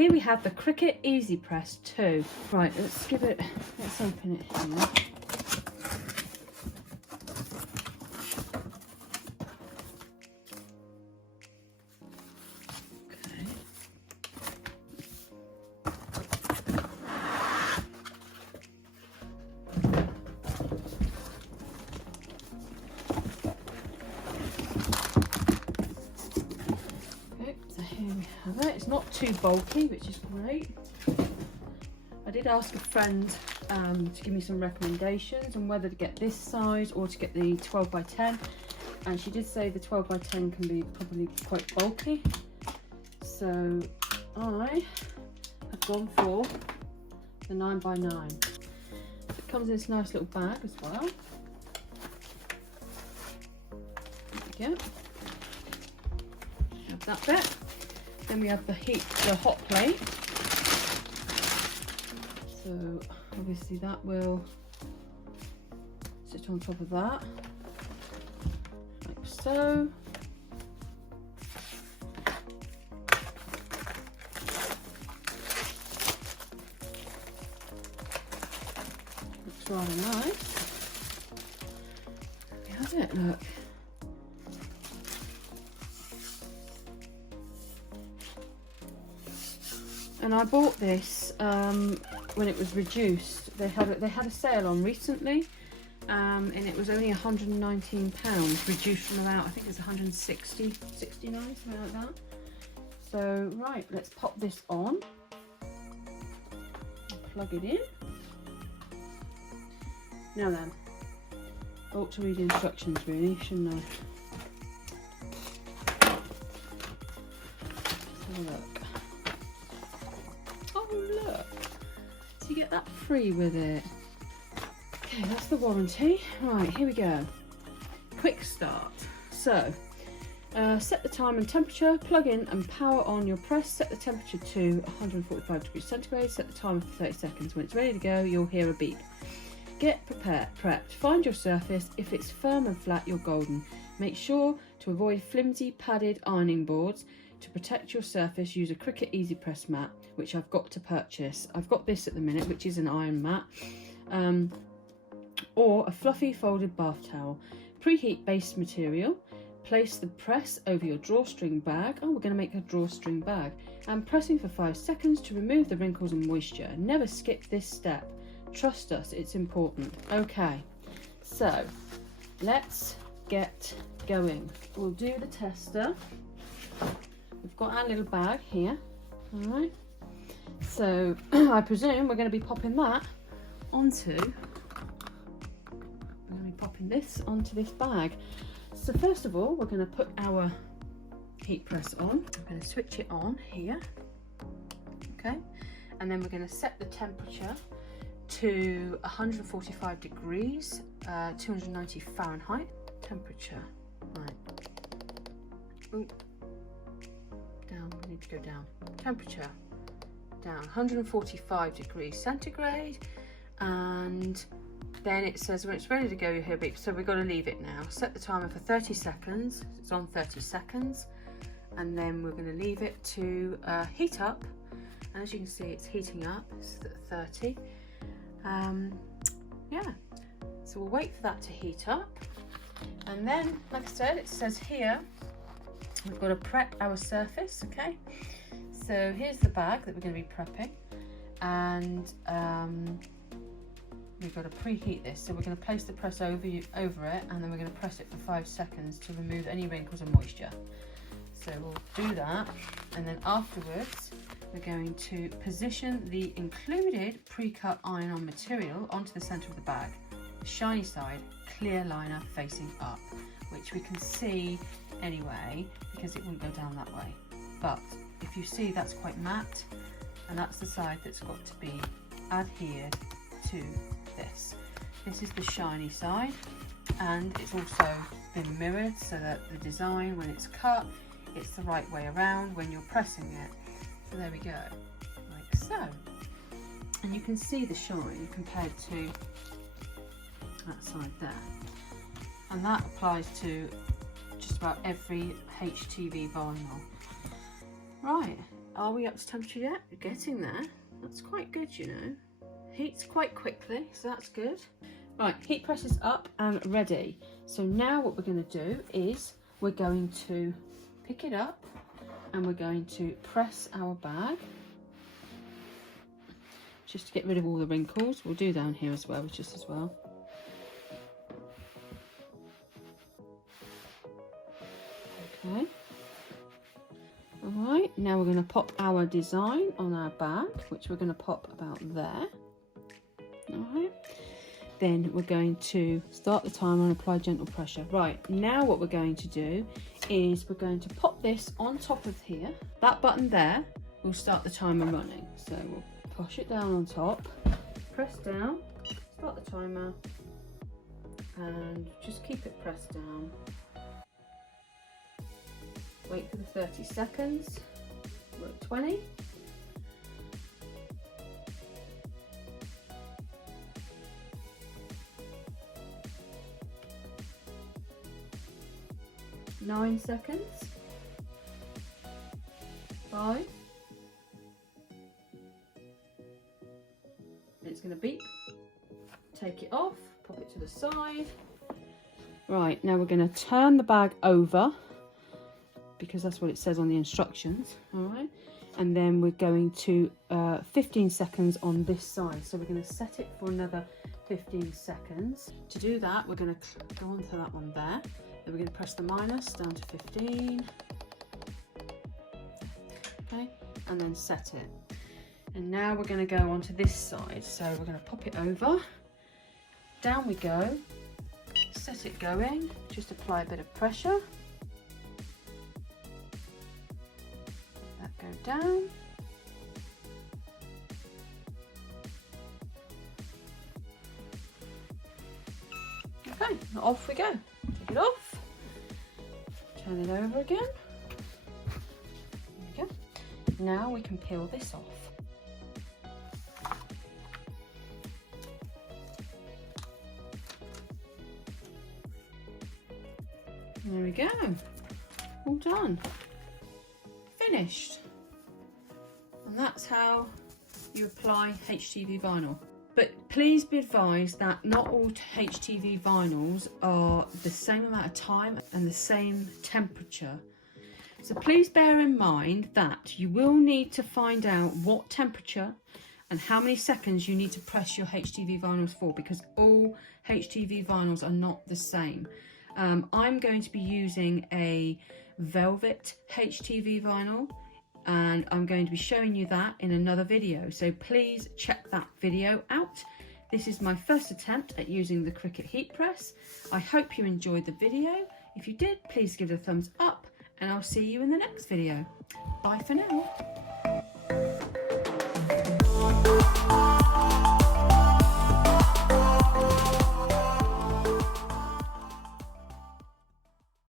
Here we have the Cricut Easypress 2. Right, let's open it here. It's not too bulky, which is great. I did ask a friend to give me some recommendations on whether to get this size or to get the 12 by 10, and she did say the 12 by 10 can be probably quite bulky, so I have gone for the 9 by 9. It comes in this nice little bag as well. There we go. Have that bit. Then we have the hot plate. So obviously that will sit on top of that, like so. Looks rather nice. There we have it, look. And I bought this when it was reduced. They had a sale on recently, and it was only £119, reduced from about, I think it's 160, 69, something like that. So right, let's pop this on, plug it in. Now then, I ought to read the instructions really, shouldn't I? Let's have a look. Look, so you get that free with it. Okay, that's the warranty. Right, here we go. Quick start. So set the time and temperature, plug in and power on your press, set the temperature to 145 degrees centigrade, set the timer for 30 seconds. When it's ready to go, you'll hear a beep. Get prepped, find your surface. If it's firm and flat, you're golden. Make sure to avoid flimsy padded ironing boards. To protect your surface, use a Cricut Easypress mat, which I've got to purchase. I've got this at the minute, which is an iron mat, or a fluffy folded bath towel. Preheat base material. Place the press over your drawstring bag. Oh, we're going to make a drawstring bag. And pressing for 5 seconds to remove the wrinkles and moisture. Never skip this step. Trust us, it's important. Okay, so let's get going. We'll do the tester. We've got our little bag here, all right. So I presume we're going to be popping that onto. We're going to be popping this onto this bag. So first of all, we're going to put our heat press on. I'm going to switch it on here, okay, and then we're going to set the temperature to 145 degrees, 290 Fahrenheit temperature. Right. Ooh. Down, we need to go down. Temperature down, 145 degrees centigrade, and then it says when it's ready to go, you hear a beep. So we've got to leave it now. Set the timer for 30 seconds. It's on 30 seconds, and then we're going to leave it to heat up. And as you can see, it's heating up. It's at 30. Yeah. So we'll wait for that to heat up, and then, like I said, it says here. We've got to prep our surface, okay? So here's the bag that we're going to be prepping, and we've got to preheat this. So we're going to place the press over it, and then we're going to press it for 5 seconds to remove any wrinkles and moisture. So we'll do that, and then afterwards we're going to position the included pre-cut iron-on material onto the centre of the bag. The shiny side, clear liner facing up, which we can see anyway because it wouldn't go down that way. But if you see, that's quite matte, and that's the side that's got to be adhered to this. This is the shiny side, and it's also been mirrored so that the design, when it's cut, it's the right way around when you're pressing it. So there we go, like so. And you can see the shine compared to that side there. And that applies to just about every HTV vinyl. Right, are we up to temperature yet? We're getting there. That's quite good, you know. Heats quite quickly, so that's good. Right, heat press is up and ready. So now what we're going to do is we're going to pick it up and we're going to press our bag just to get rid of all the wrinkles. We'll do down here as well, just as well. Okay. Alright, now we're going to pop our design on our bag, which we're going to pop about there. Alright. Then we're going to start the timer and apply gentle pressure. Right, now what we're going to do is we're going to pop this on top of here. That button there will start the timer running. So we'll push it down on top, press down, start the timer, and just keep it pressed down. Wait for the 30 seconds. We're at 20. Nine seconds. 5. It's going to beep. Take it off, pop it to the side. Right, now we're going to turn the bag over because that's what it says on the instructions. All right, and then we're going to 15 seconds on this side. So we're going to set it for another 15 seconds. To do that, we're going to go onto that one there. Then we're going to press the minus down to 15. Okay, and then set it. And now we're going to go onto this side. So we're going to pop it over. Down we go. Set it going. Just apply a bit of pressure. Let that go down. Okay, off we go. Take it off. Turn it over again. There we go. Now we can peel this off. There we go. All done. Finished. And that's how you apply HTV vinyl. But please be advised that not all HTV vinyls are the same amount of time and the same temperature. So please bear in mind that you will need to find out what temperature and how many seconds you need to press your HTV vinyls for, because all HTV vinyls are not the same. I'm going to be using a velvet HTV vinyl, and I'm going to be showing you that in another video, so please check that video out. This is my first attempt at using the Cricut heat press. I hope you enjoyed the video. If you did, please give it a thumbs up, and I'll see you in the next video. Bye for now.